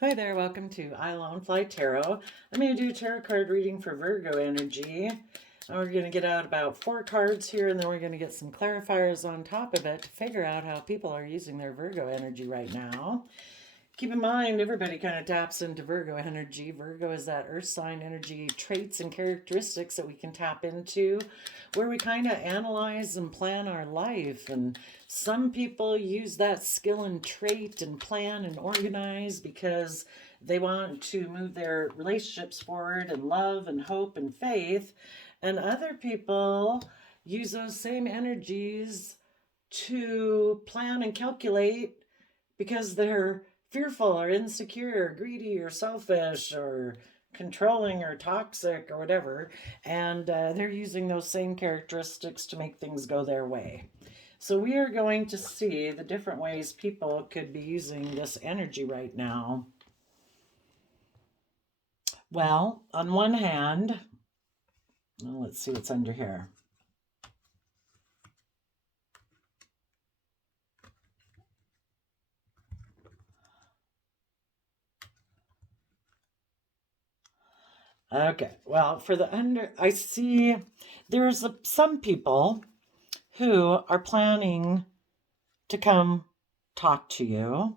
Hi there, welcome to I Alone Fly Tarot. I'm going to do a tarot card reading for Virgo energy. And we're going to get out about 4 cards here, and then we're going to get some clarifiers on top of it to figure out how people are using their Virgo energy right now. Keep in mind, everybody kind of taps into Virgo energy. Virgo is that earth sign energy traits and characteristics that we can tap into where we kind of analyze and plan our life. And some people use that skill and trait and plan and organize because they want to move their relationships forward in love and hope and faith. And other people use those same energies to plan and calculate because they're fearful or insecure or greedy or selfish or controlling or toxic or whatever, and they're using those same characteristics to make things go their way. So we are going to see the different ways people could be using this energy right now. Well, on one hand, let's see what's under here. Okay, well, for the I see there's some people who are planning to come talk to you.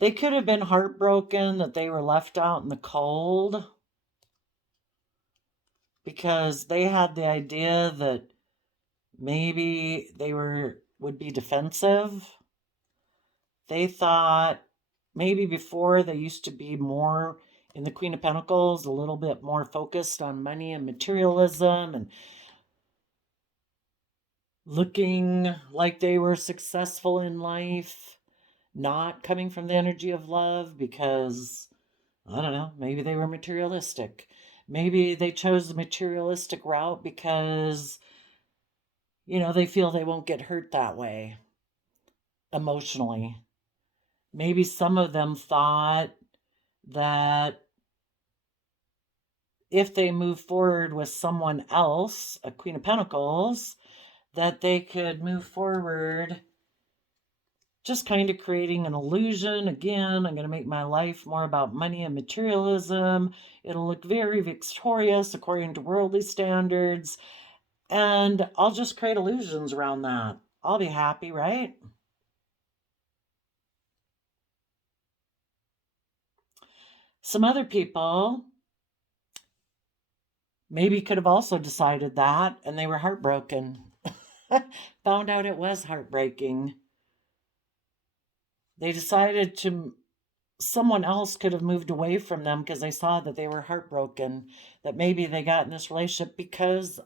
They could have been heartbroken that they were left out in the cold because they had the idea that maybe they would be defensive. They thought maybe before they used to be more in the Queen of Pentacles, a little bit more focused on money and materialism and looking like they were successful in life, not coming from the energy of love because, I don't know, maybe they were materialistic. Maybe they chose the materialistic route because, they feel they won't get hurt that way emotionally. Maybe some of them thought that if they move forward with someone else, a Queen of Pentacles, that they could move forward just kind of creating an illusion. Again, I'm going to make my life more about money and materialism. It'll look very victorious according to worldly standards. And I'll just create illusions around that. I'll be happy, right? Some other people maybe could have also decided that, and they were heartbroken. Found out it was heartbreaking. They decided someone else could have moved away from them because they saw that they were heartbroken, that maybe they got in this relationship because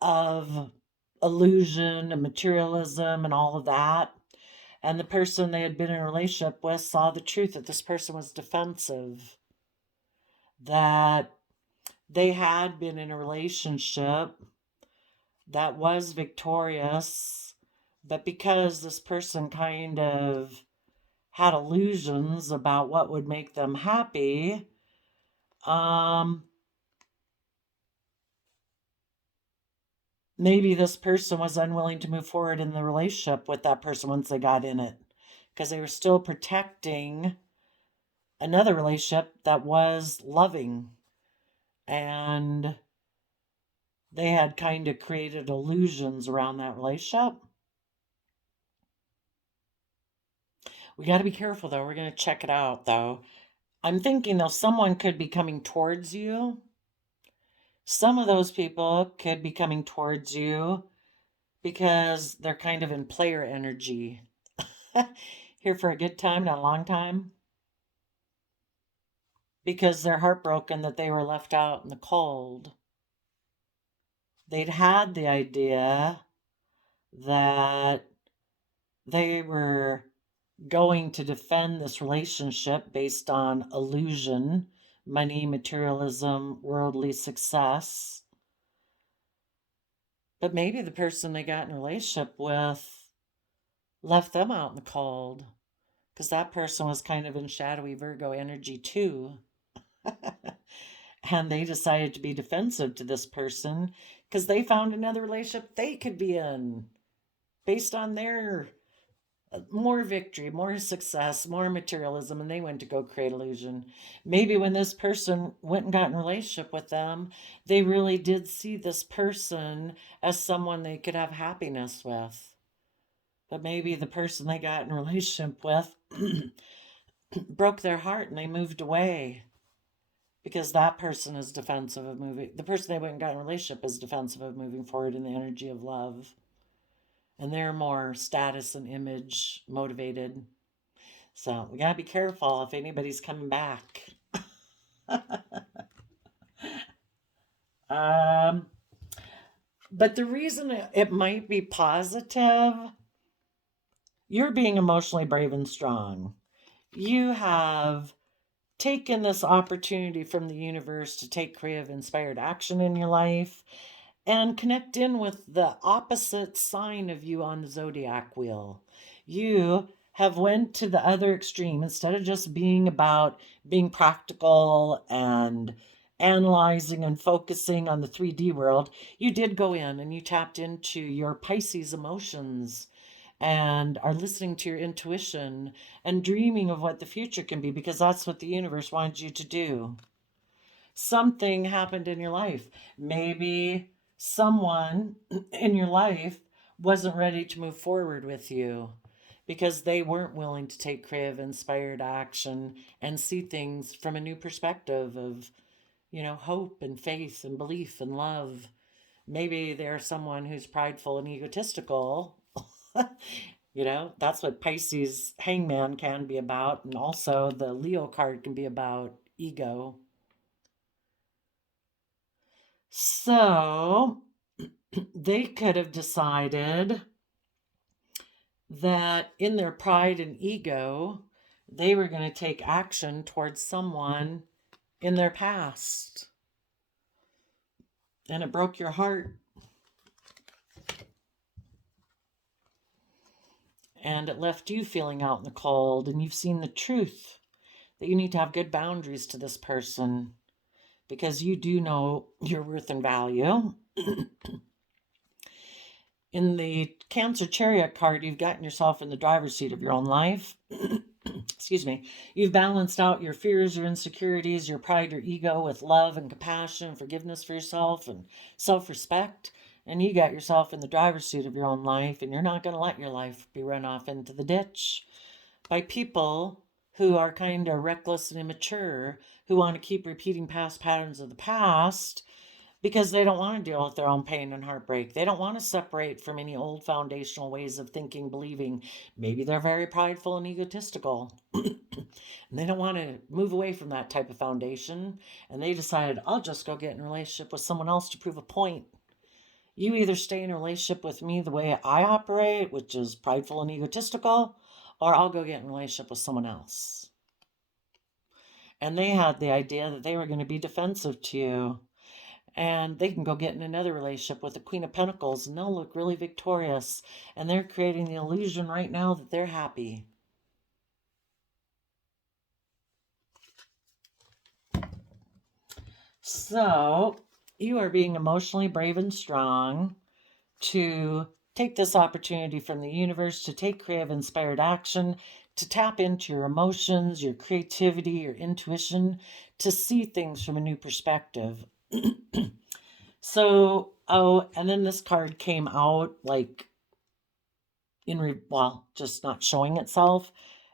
of illusion and materialism and all of that. And the person they had been in a relationship with saw the truth that this person was defensive, that they had been in a relationship that was victorious, but because this person kind of had illusions about what would make them happy, maybe this person was unwilling to move forward in the relationship with that person once they got in it because they were still protecting another relationship that was loving, and they had kind of created illusions around that relationship. We got to be careful though. We're going to check it out though. I'm thinking though, someone could be coming towards you. Some of those people could be coming towards you because they're kind of in player energy. Here for a good time, not a long time. Because they're heartbroken that they were left out in the cold. They'd had the idea that they were going to defend this relationship based on illusion, money, materialism, worldly success. But maybe the person they got in a relationship with left them out in the cold because that person was kind of in shadowy Virgo energy too. And they decided to be defensive to this person because they found another relationship they could be in based on their more victory, more success, more materialism, and they went to go create illusion. Maybe when this person went and got in a relationship with them, they really did see this person as someone they could have happiness with. But maybe the person they got in a relationship with broke their heart and they moved away because that person is defensive of moving. The person they went and got in a relationship is defensive of moving forward in the energy of love. And they're more status and image motivated. So we gotta be careful if anybody's coming back. um, but the reason it might be positive, you're being emotionally brave and strong. You have taken this opportunity from the universe to take creative, inspired action in your life and connect in with the opposite sign of you on the zodiac wheel. You have went to the other extreme. Instead of just being about being practical and analyzing and focusing on the 3D world, you did go in and you tapped into your Pisces emotions and are listening to your intuition and dreaming of what the future can be, because that's what the universe wanted you to do. Something happened in your life. Maybe someone in your life wasn't ready to move forward with you because they weren't willing to take creative, inspired action and see things from a new perspective of, hope and faith and belief and love. Maybe they're someone who's prideful and egotistical. That's what Pisces hangman can be about. And also the Leo card can be about ego. So they could have decided that in their pride and ego, they were going to take action towards someone in their past. And it broke your heart. And it left you feeling out in the cold, and you've seen the truth that you need to have good boundaries to this person because you do know your worth and value. In the Cancer Chariot card, you've gotten yourself in the driver's seat of your own life. Excuse me. You've balanced out your fears, your insecurities, your pride, your ego with love and compassion and forgiveness for yourself and self-respect. And you got yourself in the driver's seat of your own life, and you're not going to let your life be run off into the ditch by people who are kind of reckless and immature, who want to keep repeating past patterns of the past because they don't want to deal with their own pain and heartbreak. They don't want to separate from any old foundational ways of thinking, believing. Maybe they're very prideful and egotistical. And they don't want to move away from that type of foundation. And they decided, I'll just go get in a relationship with someone else to prove a point. You either stay in a relationship with me the way I operate, which is prideful and egotistical, or I'll go get in a relationship with someone else. And they had the idea that they were going to be defensive to you. And they can go get in another relationship with the Queen of Pentacles and they'll look really victorious. And they're creating the illusion right now that they're happy. So you are being emotionally brave and strong to take this opportunity from the universe to take creative, inspired action, to tap into your emotions, your creativity, your intuition, to see things from a new perspective. So, and then this card came out like just not showing itself,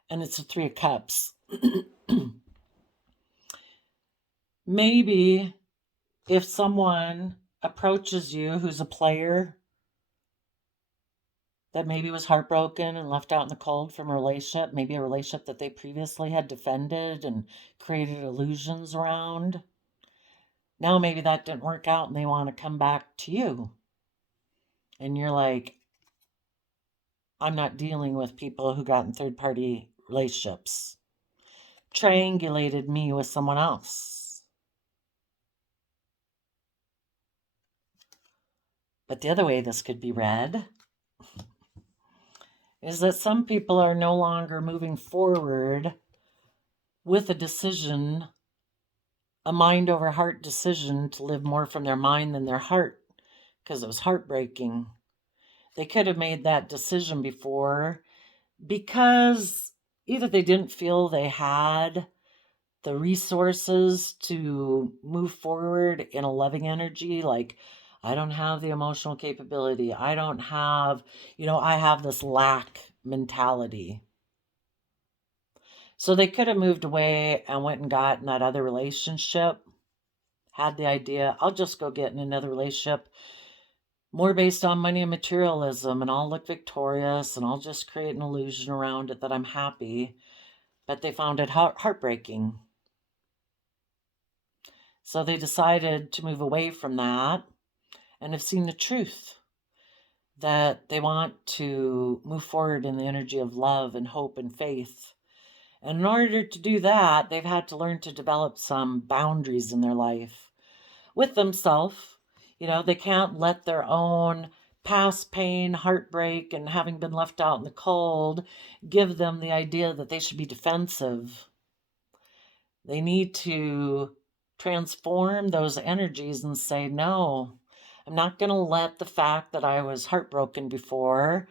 and it's a 3 of Cups. Maybe if someone approaches you who's a player that maybe was heartbroken and left out in the cold from a relationship, maybe a relationship that they previously had defended and created illusions around. Now maybe that didn't work out and they want to come back to you. And you're like, I'm not dealing with people who got in third-party relationships. Triangulated me with someone else. But the other way this could be read is that some people are no longer moving forward with a decision, a mind over heart decision to live more from their mind than their heart, because it was heartbreaking. They could have made that decision before, because either they didn't feel they had the resources to move forward in a loving energy, like, I don't have the emotional capability. I don't have, I have this lack mentality. So they could have moved away and went and got in that other relationship, had the idea, I'll just go get in another relationship more based on money and materialism, and I'll look victorious and I'll just create an illusion around it that I'm happy. But they found it heartbreaking. So they decided to move away from that and have seen the truth that they want to move forward in the energy of love and hope and faith. And in order to do that, they've had to learn to develop some boundaries in their life with themselves. They can't let their own past pain, heartbreak, and having been left out in the cold give them the idea that they should be defensive. They need to transform those energies and say, no, I'm not going to let the fact that I was heartbroken before,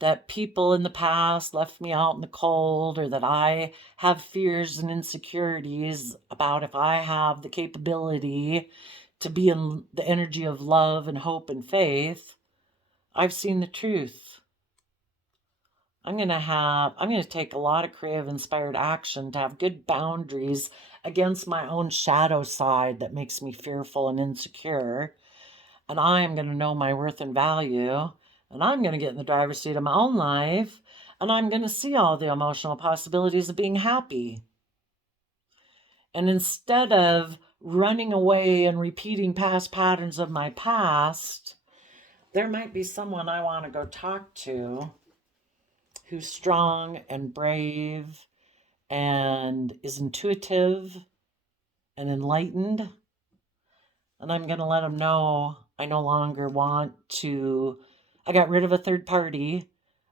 that people in the past left me out in the cold, or that I have fears and insecurities about if I have the capability to be in the energy of love and hope and faith. I've seen the truth. I'm going to take a lot of creative inspired action to have good boundaries against my own shadow side that makes me fearful and insecure. And I am going to know my worth and value. And I'm going to get in the driver's seat of my own life. And I'm going to see all the emotional possibilities of being happy. And instead of running away and repeating past patterns of my past, there might be someone I want to go talk to who's strong and brave and is intuitive and enlightened. And I'm going to let them know I no longer I got rid of a third party,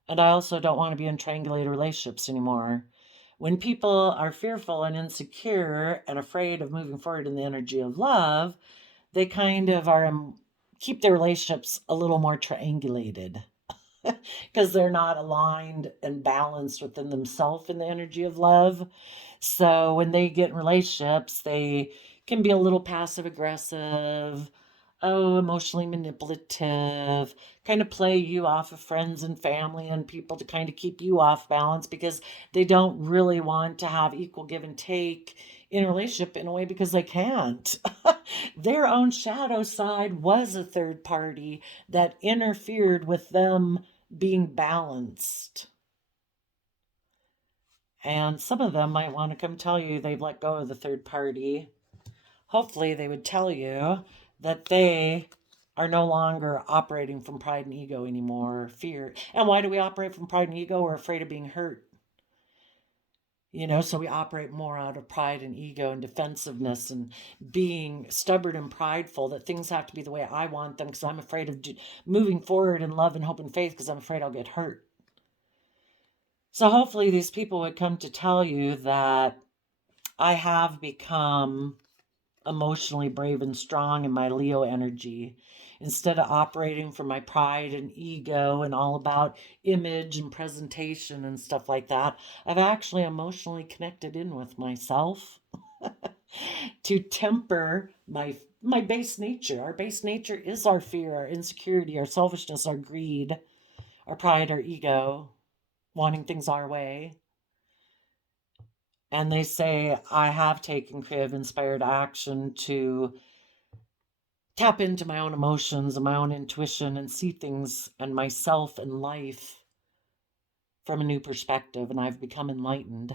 and I also don't want to be in triangulated relationships anymore. When people are fearful and insecure and afraid of moving forward in the energy of love, they kind of keep their relationships a little more triangulated. Because they're not aligned and balanced within themselves in the energy of love. So when they get in relationships, they can be a little passive aggressive, emotionally manipulative, kind of play you off of friends and family and people to kind of keep you off balance, because they don't really want to have equal give and take in a relationship in a way, because they can't. Their own shadow side was a third party that interfered with them being balanced. And some of them might want to come tell you they've let go of the third party. Hopefully they would tell you that they are no longer operating from pride and ego anymore, fear. And why do we operate from pride and ego? We're afraid of being hurt. So we operate more out of pride and ego and defensiveness and being stubborn and prideful, that things have to be the way I want them because I'm afraid of moving forward in love and hope and faith because I'm afraid I'll get hurt. So hopefully these people would come to tell you that I have become emotionally brave and strong in my Leo energy. Instead of operating from my pride and ego and all about image and presentation and stuff like that, I've actually emotionally connected in with myself to temper my base nature. Our base nature is our fear, our insecurity, our selfishness, our greed, our pride, our ego, wanting things our way. And they say I have taken creative inspired action to tap into my own emotions and my own intuition and see things and myself and life from a new perspective, and I've become enlightened.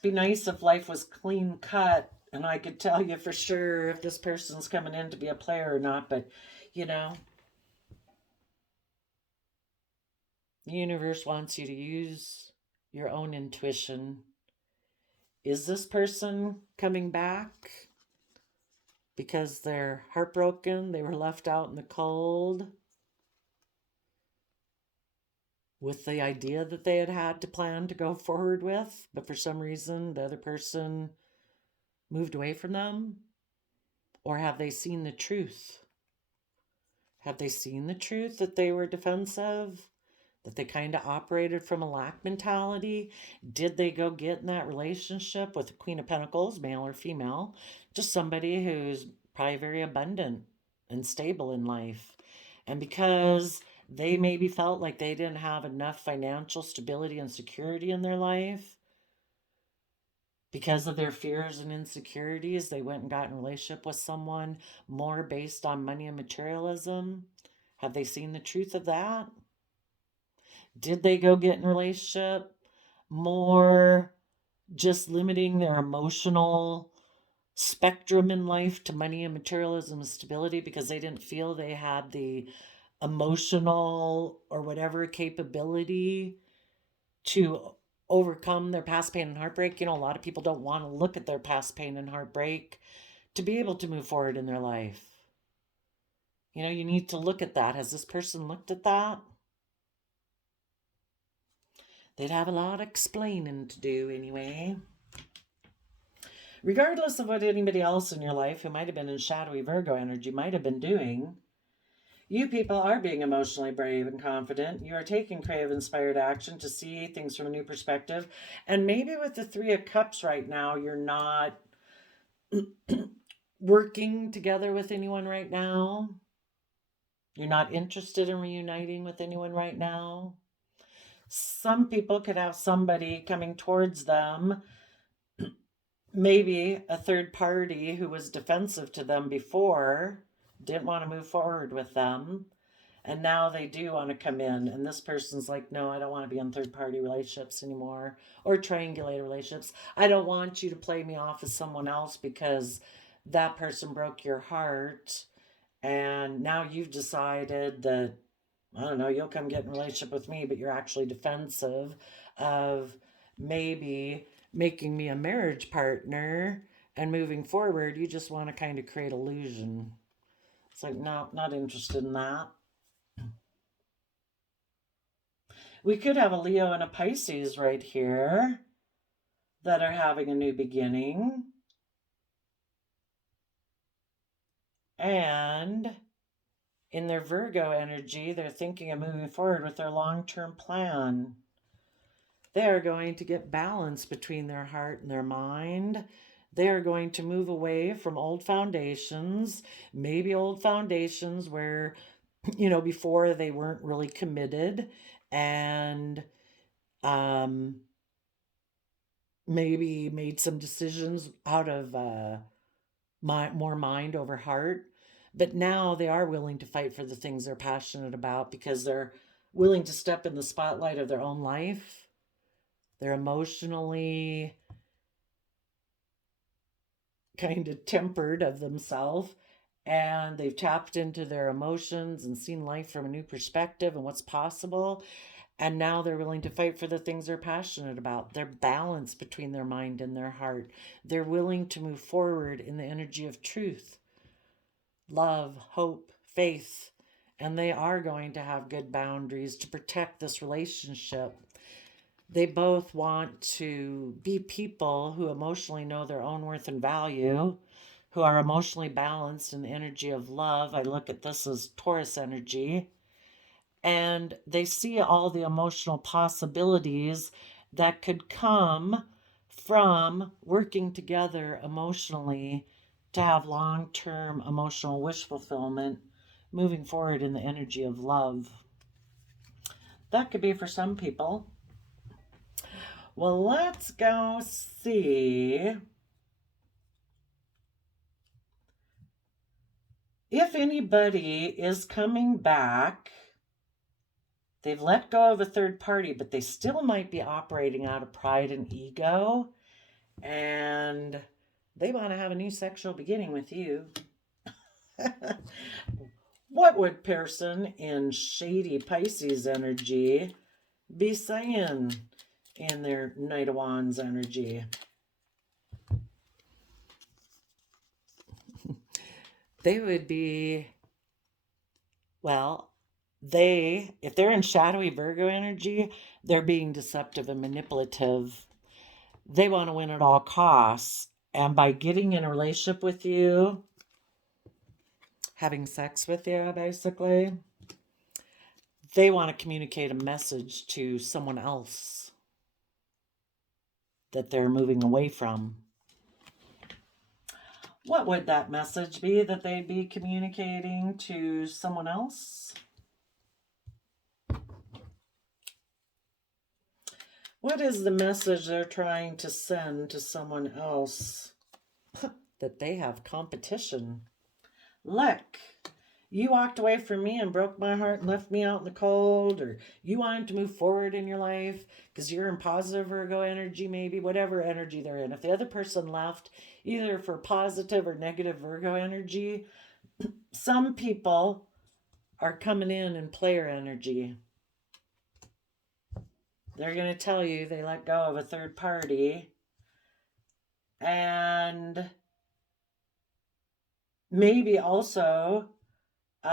Be nice if life was clean cut and I could tell you for sure if this person's coming in to be a player or not, but the universe wants you to use your own intuition. Is this person coming back because they're heartbroken, they were left out in the cold with the idea that they had to plan to go forward with, but for some reason the other person moved away from them? Or have they seen the truth? Have they seen the truth that they were defensive? That they kind of operated from a lack mentality? Did they go get in that relationship with the Queen of Pentacles, male or female? Just somebody who's probably very abundant and stable in life. And because they maybe felt like they didn't have enough financial stability and security in their life, because of their fears and insecurities, they went and got in a relationship with someone more based on money and materialism. Have they seen the truth of that? Did they go get in a relationship more just limiting their emotional spectrum in life to money and materialism and stability because they didn't feel they had the emotional or whatever capability to overcome their past pain and heartbreak? You know, a lot of people don't want to look at their past pain and heartbreak to be able to move forward in their life. You know, you need to look at that. Has this person looked at that? They'd have a lot of explaining to do anyway. Regardless of what anybody else in your life who might have been in shadowy Virgo energy might have been doing, you people are being emotionally brave and confident. You are taking creative, inspired action to see things from a new perspective. And maybe with the Three of Cups right now, you're not working together with anyone right now. You're not interested in reuniting with anyone right now. Some people could have somebody coming towards them, maybe a third party who was defensive to them before, didn't want to move forward with them, and now they do want to come in, and this person's like, no, I don't want to be in third party relationships anymore, or triangulated relationships. I don't want you to play me off as someone else because that person broke your heart, and now you've decided that, I don't know, you'll come get in a relationship with me, but you're actually defensive of maybe making me a marriage partner and moving forward. You just want to kind of create illusion. It's like, no, not interested in that. We could have a Leo and a Pisces right here that are having a new beginning. And in their Virgo energy, they're thinking of moving forward with their long-term plan. They are going to get balance between their heart and their mind. They are going to move away from old foundations, maybe old foundations where, you know, before they weren't really committed and maybe made some decisions out of more mind over heart. But now they are willing to fight for the things they're passionate about because they're willing to step in the spotlight of their own life. They're emotionally kind of tempered of themselves, and they've tapped into their emotions and seen life from a new perspective and what's possible. And now they're willing to fight for the things they're passionate about. They're balanced between their mind and their heart. They're willing to move forward in the energy of truth, love, hope, faith, and they are going to have good boundaries to protect this relationship. They both want to be people who emotionally know their own worth and value, who are emotionally balanced in the energy of love. I look at this as Taurus energy. And they see all the emotional possibilities that could come from working together emotionally to have long-term emotional wish fulfillment, moving forward in the energy of love. That could be for some people. Well, let's go see if anybody is coming back. They've let go of a third party, but they still might be operating out of pride and ego, and they want to have a new sexual beginning with you. What would person in shady Pisces energy be saying in their Knight of Wands energy? They would be, well, if they're in shadowy Virgo energy, they're being deceptive and manipulative. They want to win at all costs. And by getting in a relationship with you, having sex with you, basically. They want to communicate a message to someone else that they're moving away from. What would that message be that they'd be communicating to someone else? What is the message they're trying to send to someone else? That they have competition. Look, you walked away from me and broke my heart and left me out in the cold, or you wanted to move forward in your life because you're in positive Virgo energy, maybe, whatever energy they're in. If the other person left either for positive or negative Virgo energy, some people are coming in player energy. They're going to tell you they let go of a third party, and maybe also, they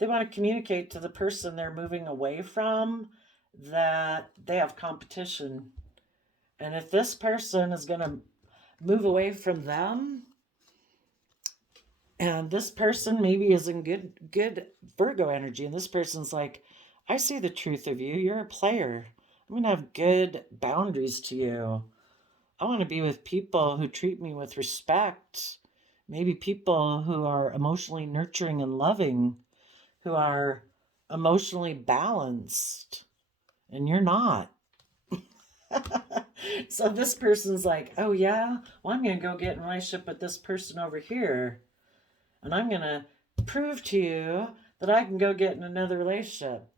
want to communicate to the person they're moving away from that they have competition. And if this person is going to move away from them, and this person maybe is in good Virgo energy, and this person's like, I see the truth of you. You're a player. I'm going to have good boundaries to you. I want to be with people who treat me with respect. Maybe people who are emotionally nurturing and loving, who are emotionally balanced, and you're not. So this person's like, oh yeah, well, I'm going to go get in a relationship with this person over here, and I'm going to prove to you that I can go get in another relationship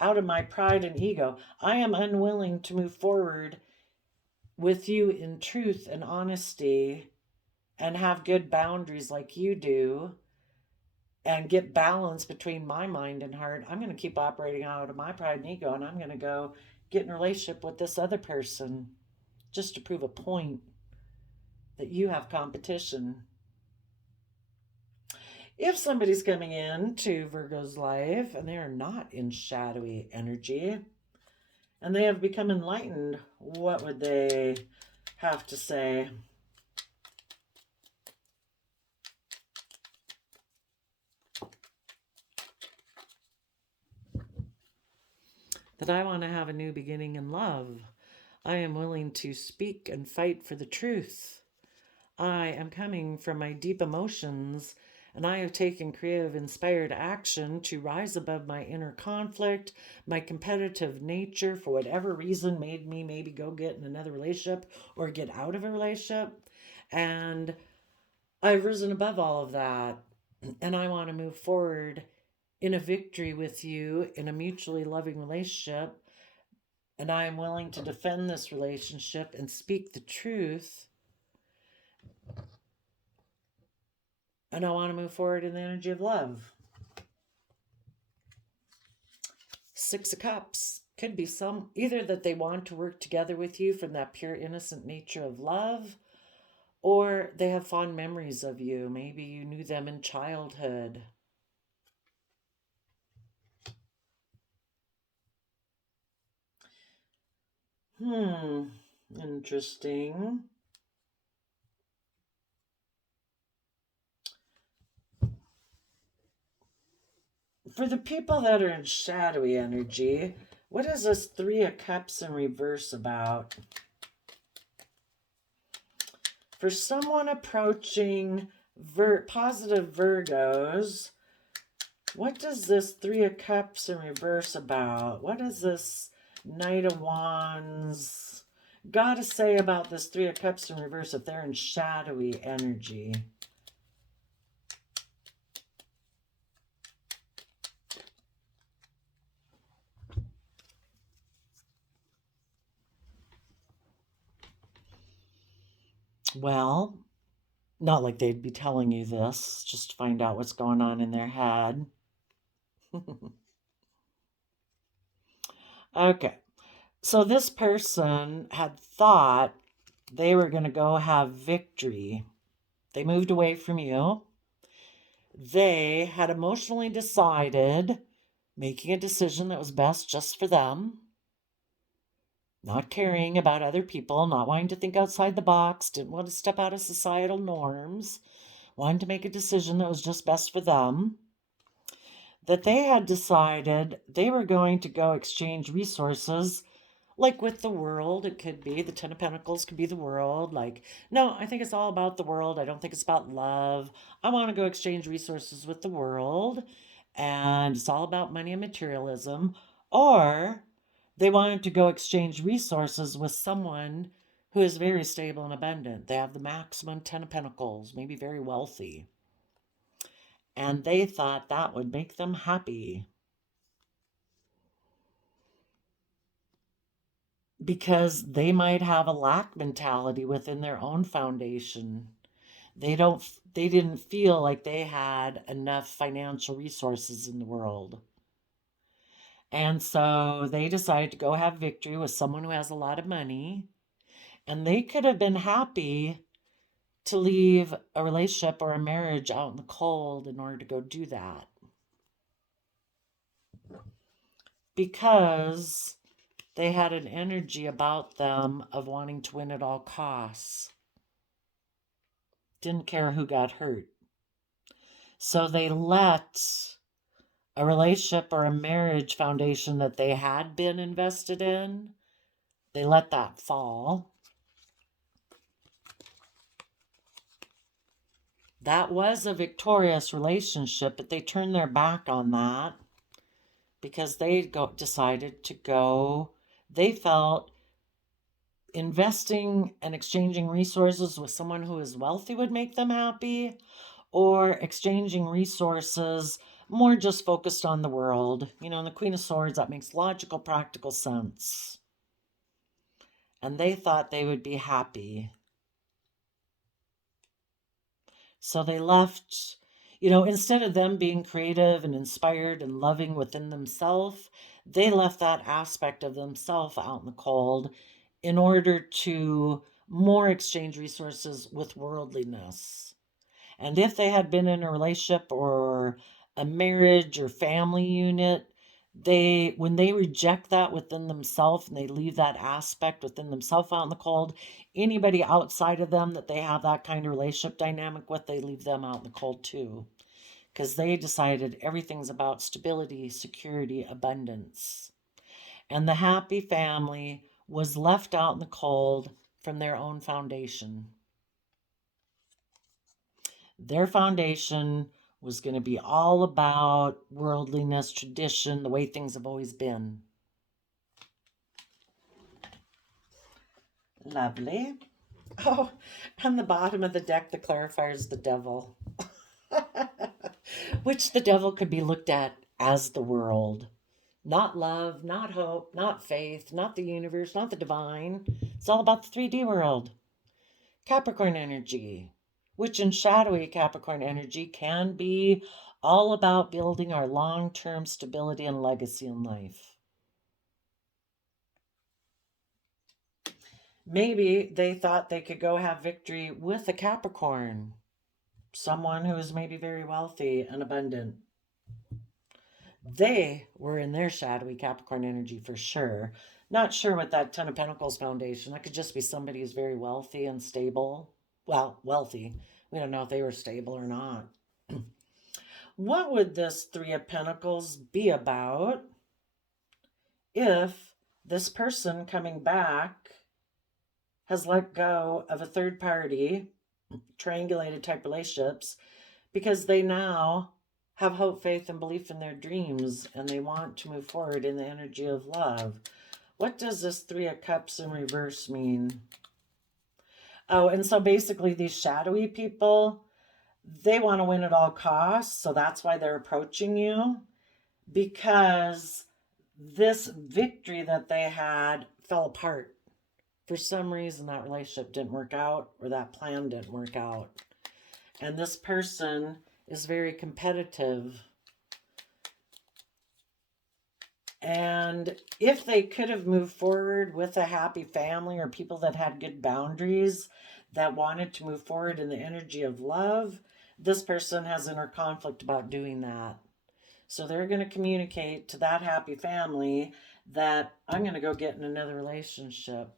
out of my pride and ego. I am unwilling to move forward with you in truth and honesty and have good boundaries like you do and get balance between my mind and heart. I'm going to keep operating out of my pride and ego, and I'm going to go get in a relationship with this other person just to prove a point that you have competition. If somebody's coming into Virgo's life and they are not in shadowy energy and they have become enlightened, what would they have to say? That I want to have a new beginning in love. I am willing to speak and fight for the truth. I am coming from my deep emotions, and I have taken creative, inspired action to rise above my inner conflict, my competitive nature, for whatever reason made me maybe go get in another relationship or get out of a relationship. And I've risen above all of that, and I want to move forward in a victory with you in a mutually loving relationship. And I am willing to defend this relationship and speak the truth. And I want to move forward in the energy of love. Six of Cups. Could be either that they want to work together with you from that pure innocent nature of love, or they have fond memories of you. Maybe you knew them in childhood. Interesting. For the people that are in shadowy energy, what is this Three of Cups in reverse about? For someone approaching positive Virgos, what does this Three of Cups in reverse about? What is this Knight of Wands got to say about this Three of Cups in reverse if they're in shadowy energy? Well, not like they'd be telling you this, just to find out what's going on in their head. Okay, so this person had thought they were going to go have victory. They moved away from you. They had emotionally decided, making a decision that was best just for them, not caring about other people, not wanting to think outside the box, didn't want to step out of societal norms, wanted to make a decision that was just best for them, that they had decided they were going to go exchange resources, like with the world. It could be the Ten of Pentacles, could be the world. Like, no, I think it's all about the world. I don't think it's about love. I want to go exchange resources with the world, and it's all about money and materialism. Or they wanted to go exchange resources with someone who is very stable and abundant. They have the maximum Ten of Pentacles, maybe very wealthy. And they thought that would make them happy, because they might have a lack mentality within their own foundation. They didn't feel like they had enough financial resources in the world. And so they decided to go have victory with someone who has a lot of money. And they could have been happy to leave a relationship or a marriage out in the cold in order to go do that, because they had an energy about them of wanting to win at all costs. Didn't care who got hurt. So they let a relationship or a marriage foundation that they had been invested in, they let that fall. That was a victorious relationship, but they turned their back on that because they decided to go. They felt investing and exchanging resources with someone who is wealthy would make them happy, or exchanging resources more just focused on the world. You know, and the Queen of Swords, that makes logical, practical sense. And they thought they would be happy. So they left, you know, instead of them being creative and inspired and loving within themselves, they left that aspect of themselves out in the cold in order to more exchange resources with worldliness. And if they had been in a relationship or a marriage or family unit, when they reject that within themselves and they leave that aspect within themselves out in the cold, anybody outside of them that they have that kind of relationship dynamic with, they leave them out in the cold too, because they decided everything's about stability, security, abundance. And the happy family was left out in the cold from their own foundation. Their foundation was going to be all about worldliness, tradition, the way things have always been. Lovely. Oh, on the bottom of the deck, the clarifier is the devil, which the devil could be looked at as the world. Not love, not hope, not faith, not the universe, not the divine. It's all about the 3D world. Capricorn energy, which in shadowy Capricorn energy can be all about building our long-term stability and legacy in life. Maybe they thought they could go have victory with a Capricorn, someone who is maybe very wealthy and abundant. They were in their shadowy Capricorn energy for sure. Not sure what that Ten of Pentacles foundation, that could just be somebody who's very wealthy and stable. Well, wealthy. We don't know if they were stable or not. What would this Three of Pentacles be about if this person coming back has let go of a third party, triangulated type relationships, because they now have hope, faith, and belief in their dreams, and they want to move forward in the energy of love? What does this Three of Cups in reverse mean? Oh, and so basically these shadowy people, they want to win at all costs, so that's why they're approaching you, because this victory that they had fell apart. For some reason, that relationship didn't work out, or that plan didn't work out. And this person is very competitive. And if they could have moved forward with a happy family, or people that had good boundaries, that wanted to move forward in the energy of love, this person has inner conflict about doing that. So they're going to communicate to that happy family that I'm going to go get in another relationship.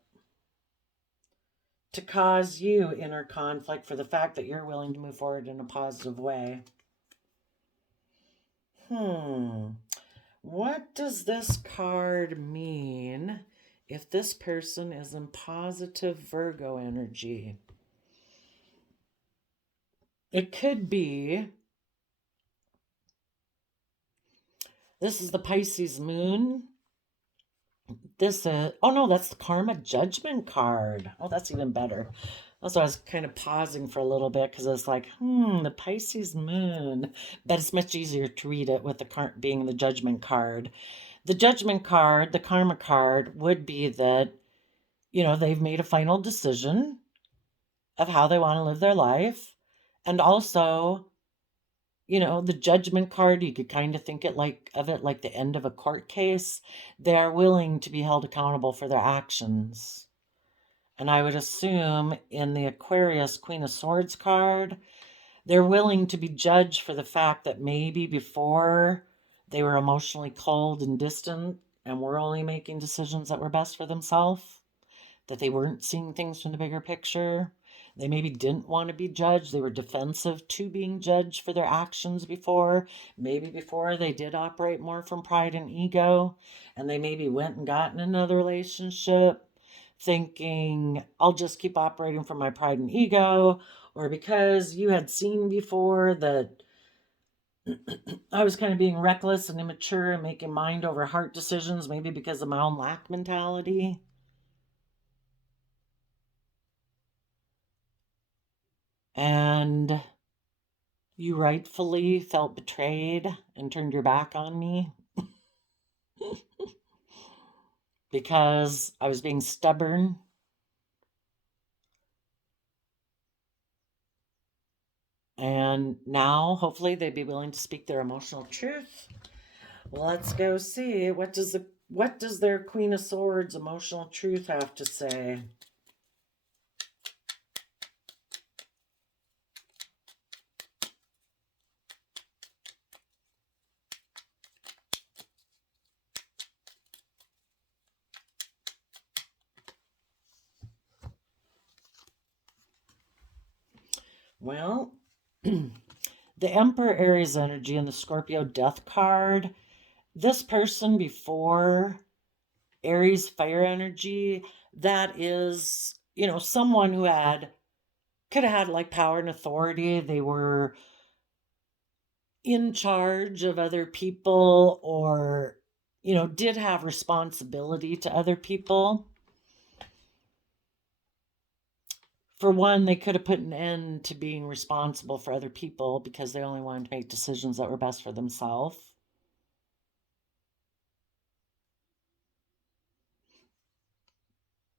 to cause you inner conflict for the fact that you're willing to move forward in a positive way. What does this card mean if this person is in positive Virgo energy? It could be, this is the Pisces moon. This is, oh no, that's the Karma Judgment card. Oh, that's even better. That's why I was kind of pausing for a little bit because it's like, the Pisces moon. But it's much easier to read it with the being the Judgment card. The Judgment card, the Karma card, would be that, they've made a final decision of how they want to live their life. And also, the Judgment card, you could kind of think of it like the end of a court case. They're willing to be held accountable for their actions. And I would assume in the Aquarius Queen of Swords card, they're willing to be judged for the fact that maybe before they were emotionally cold and distant and were only making decisions that were best for themselves, that they weren't seeing things from the bigger picture. They maybe didn't want to be judged. They were defensive to being judged for their actions before. Maybe before they did operate more from pride and ego, and they maybe went and got in another relationship thinking, I'll just keep operating from my pride and ego, or because you had seen before that I was kind of being reckless and immature and making mind over heart decisions, maybe because of my own lack mentality. And you rightfully felt betrayed and turned your back on me because I was being stubborn. And now, hopefully, they'd be willing to speak their emotional truth. Well, let's go see. What does their Queen of Swords emotional truth have to say? Well, the Emperor Aries energy and the Scorpio Death card. This person before Aries fire energy, that is, someone who could have had like power and authority. They were in charge of other people or, did have responsibility to other people. For one, they could have put an end to being responsible for other people because they only wanted to make decisions that were best for themselves.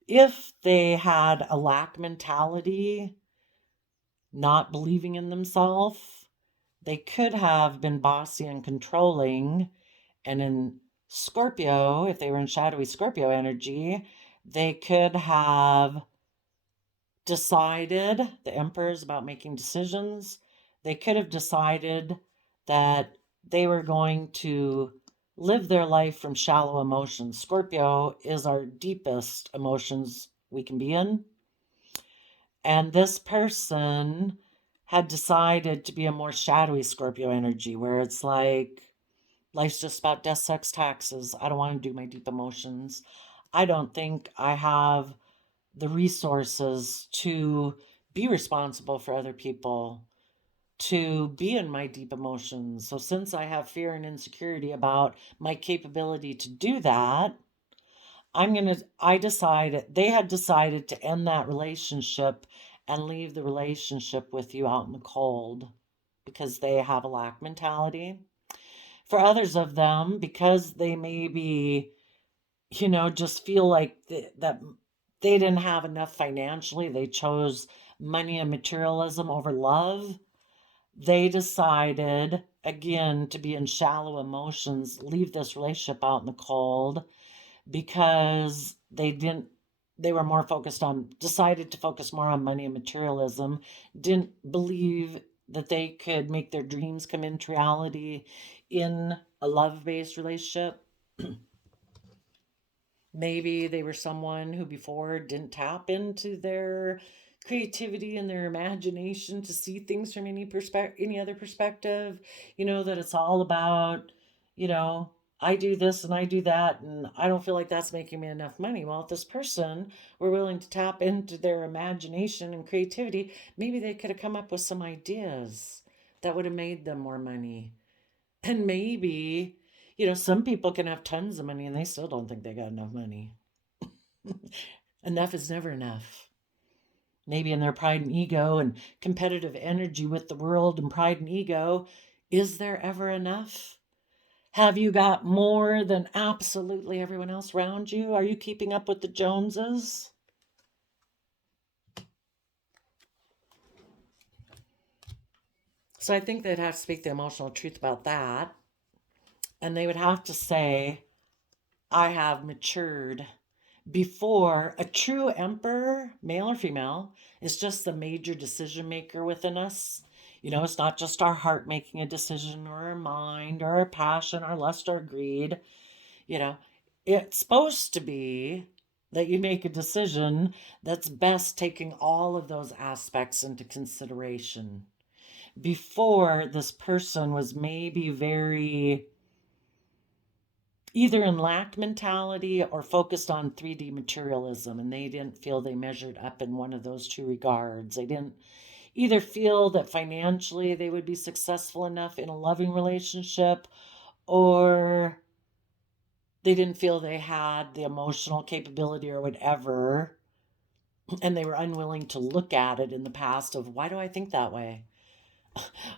If they had a lack mentality, not believing in themselves, they could have been bossy and controlling. And in Scorpio, if they were in shadowy Scorpio energy, they could have decided, the Emperor's about making decisions, they could have decided that they were going to live their life from shallow emotions. Scorpio is our deepest emotions we can be in. And this person had decided to be a more shadowy Scorpio energy where it's like, life's just about death, sex, taxes. I don't want to do my deep emotions. I don't think I have the resources to be responsible for other people, to be in my deep emotions. So since I have fear and insecurity about my capability to do that, they had decided to end that relationship and leave the relationship with you out in the cold because they have a lack mentality. For others of them, because they maybe, just feel like that they didn't have enough financially, they chose money and materialism over love. They decided, again, to be in shallow emotions, leave this relationship out in the cold because they were more decided to focus more on money and materialism, didn't believe that they could make their dreams come into reality in a love-based relationship. Maybe they were someone who before didn't tap into their creativity and their imagination to see things from any other perspective. That it's all about, you know, I do this and I do that, and I don't feel like that's making me enough money. Well, if this person were willing to tap into their imagination and creativity, maybe they could have come up with some ideas that would have made them more money. And maybe, some people can have tons of money and they still don't think they got enough money. Enough is never enough. Maybe in their pride and ego and competitive energy with the world and pride and ego, is there ever enough? Have you got more than absolutely everyone else around you? Are you keeping up with the Joneses? So I think they'd have to speak the emotional truth about that. And they would have to say, I have matured. Before, a true emperor, male or female, is just the major decision maker within us. It's not just our heart making a decision, or our mind, or our passion, our lust, or greed. You know, it's supposed to be that you make a decision that's best taking all of those aspects into consideration. Before, this person was maybe very either in lack mentality or focused on 3D materialism, and they didn't feel they measured up in one of those two regards. They didn't either feel that financially they would be successful enough in a loving relationship, or they didn't feel they had the emotional capability or whatever, and they were unwilling to look at it in the past of, why do I think that way?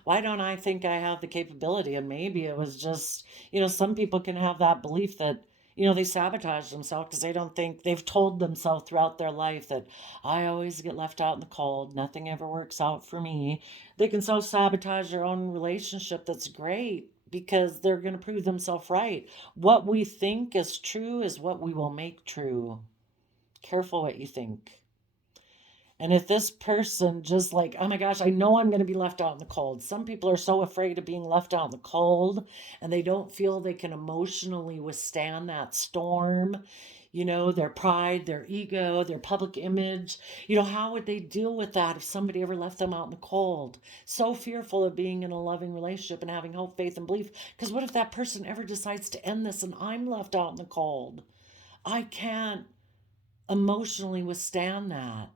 Why don't I think I have the capability? And maybe it was just, some people can have that belief that, they sabotage themselves because they don't think they've told themselves throughout their life that I always get left out in the cold. Nothing ever works out for me. They can so sabotage their own relationship. That's great because they're going to prove themselves right. What we think is true is what we will make true. Careful what you think. And if this person just like, oh my gosh, I know I'm going to be left out in the cold. Some people are so afraid of being left out in the cold and they don't feel they can emotionally withstand that storm. Their pride, their ego, their public image. How would they deal with that if somebody ever left them out in the cold? So fearful of being in a loving relationship and having hope, faith, and belief. Because what if that person ever decides to end this and I'm left out in the cold? I can't emotionally withstand that.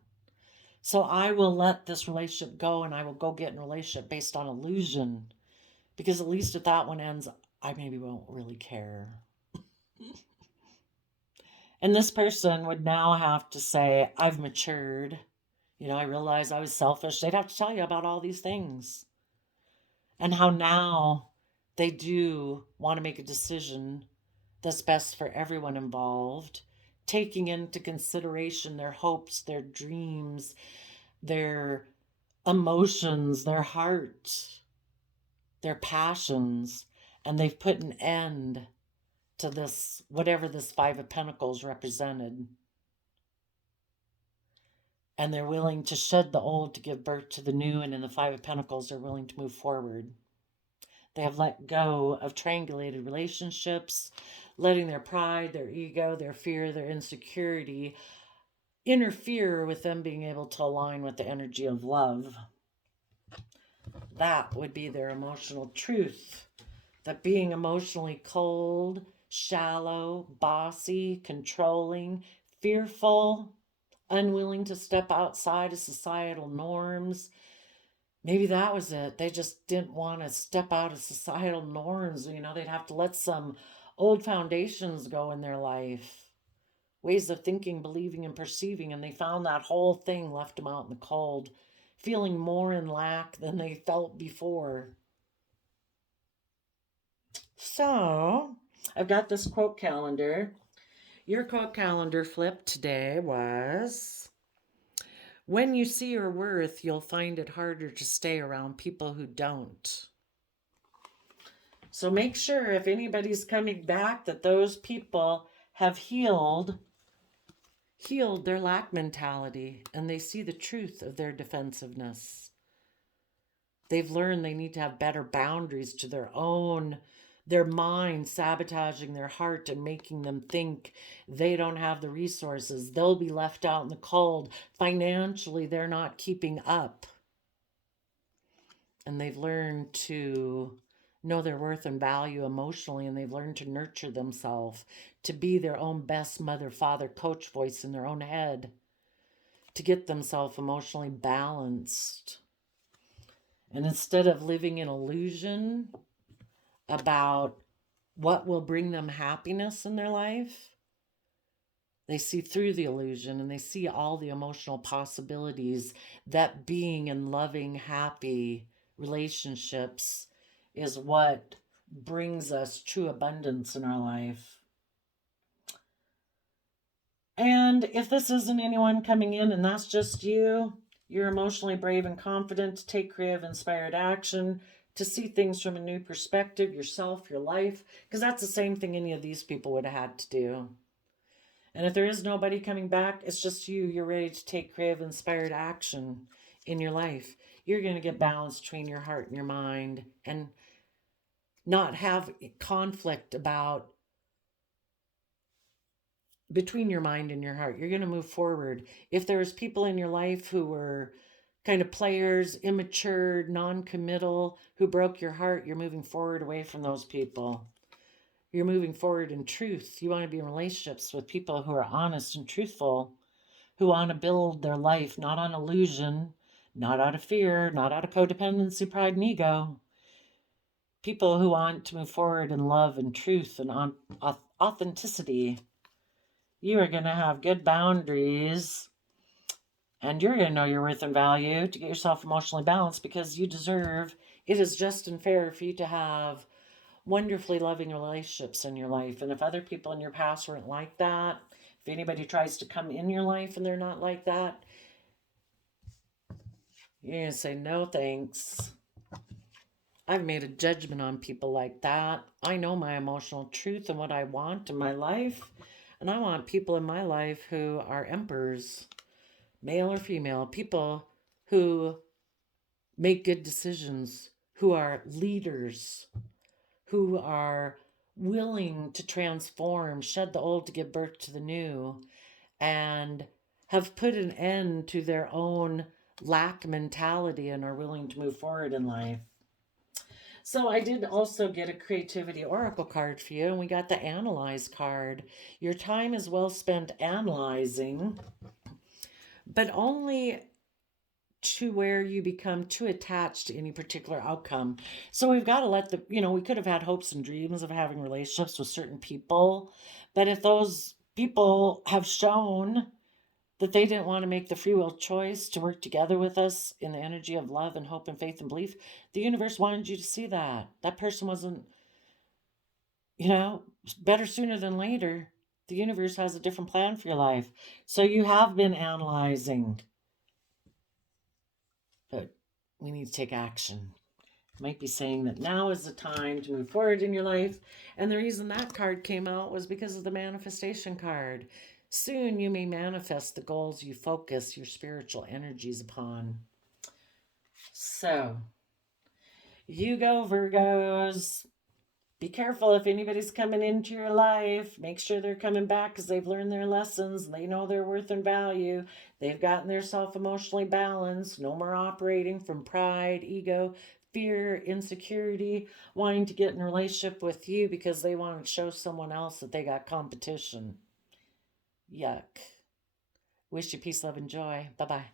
So I will let this relationship go and I will go get in a relationship based on illusion. Because at least if that one ends, I maybe won't really care. And this person would now have to say, I've matured. I realized I was selfish. They'd have to tell you about all these things. And how now they do want to make a decision that's best for everyone involved, taking into consideration their hopes, their dreams, their emotions, their heart, their passions, and they've put an end to this, whatever this Five of Pentacles represented. And they're willing to shed the old to give birth to the new, and in the Five of Pentacles, they're willing to move forward. They have let go of triangulated relationships, letting their pride, their ego, their fear, their insecurity interfere with them being able to align with the energy of love. That would be their emotional truth. That being emotionally cold, shallow, bossy, controlling, fearful, unwilling to step outside of societal norms. Maybe that was it. They just didn't want to step out of societal norms. They'd have to let some old foundations go in their life. Ways of thinking, believing, and perceiving, and they found that whole thing left them out in the cold, feeling more in lack than they felt before. So, I've got this quote calendar. Your quote calendar flip today was, when you see your worth, you'll find it harder to stay around people who don't. So make sure if anybody's coming back that those people have healed their lack mentality and they see the truth of their defensiveness. They've learned they need to have better boundaries to their own their mind sabotaging their heart and making them think they don't have the resources. They'll be left out in the cold. Financially, they're not keeping up. And they've learned to know their worth and value emotionally, and they've learned to nurture themselves, to be their own best mother, father, coach voice in their own head, to get themselves emotionally balanced. And instead of living in illusion about what will bring them happiness in their life, they see through the illusion and they see all the emotional possibilities that being in loving, happy relationships is what brings us true abundance in our life. And if this isn't anyone coming in and that's just you, you're emotionally brave and confident to take creative, inspired action, to see things from a new perspective, yourself, your life, because that's the same thing any of these people would have had to do. And if there is nobody coming back, it's just you. You're ready to take creative, inspired action in your life. You're going to get balance between your heart and your mind and not have conflict about between your mind and your heart. You're going to move forward. If there's people in your life who were kind of players, immature, non-committal, who broke your heart, you're moving forward away from those people. You're moving forward in truth. You want to be in relationships with people who are honest and truthful, who want to build their life not on illusion, not out of fear, not out of codependency, pride, and ego. People who want to move forward in love and truth and authenticity. You are going to have good boundaries, and you're going to know your worth and value to get yourself emotionally balanced, because you deserve, it is just and fair for you to have wonderfully loving relationships in your life. And if other people in your past weren't like that, if anybody tries to come in your life and they're not like that, you're going to say, no thanks. I've made a judgment on people like that. I know my emotional truth and what I want in my life. And I want people in my life who are emperors, male or female, people who make good decisions, who are leaders, who are willing to transform, shed the old to give birth to the new, and have put an end to their own lack mentality and are willing to move forward in life. So I did also get a creativity oracle card for you, and we got the analyze card. Your time is well spent analyzing, but only to where you become too attached to any particular outcome. So we've got to let we could have had hopes and dreams of having relationships with certain people, but if those people have shown that they didn't want to make the free will choice to work together with us in the energy of love and hope and faith and belief, the universe wanted you to see that. That person wasn't, better sooner than later. The universe has a different plan for your life. So you have been analyzing, but we need to take action. Might be saying that now is the time to move forward in your life. And the reason that card came out was because of the manifestation card. Soon you may manifest the goals you focus your spiritual energies upon. So, you go, Virgos. Be careful if anybody's coming into your life. Make sure they're coming back because they've learned their lessons. And they know their worth and value. They've gotten their self emotionally balanced. No more operating from pride, ego, fear, insecurity, wanting to get in a relationship with you because they want to show someone else that they got competition. Yuck. Wish you peace, love, and joy. Bye-bye.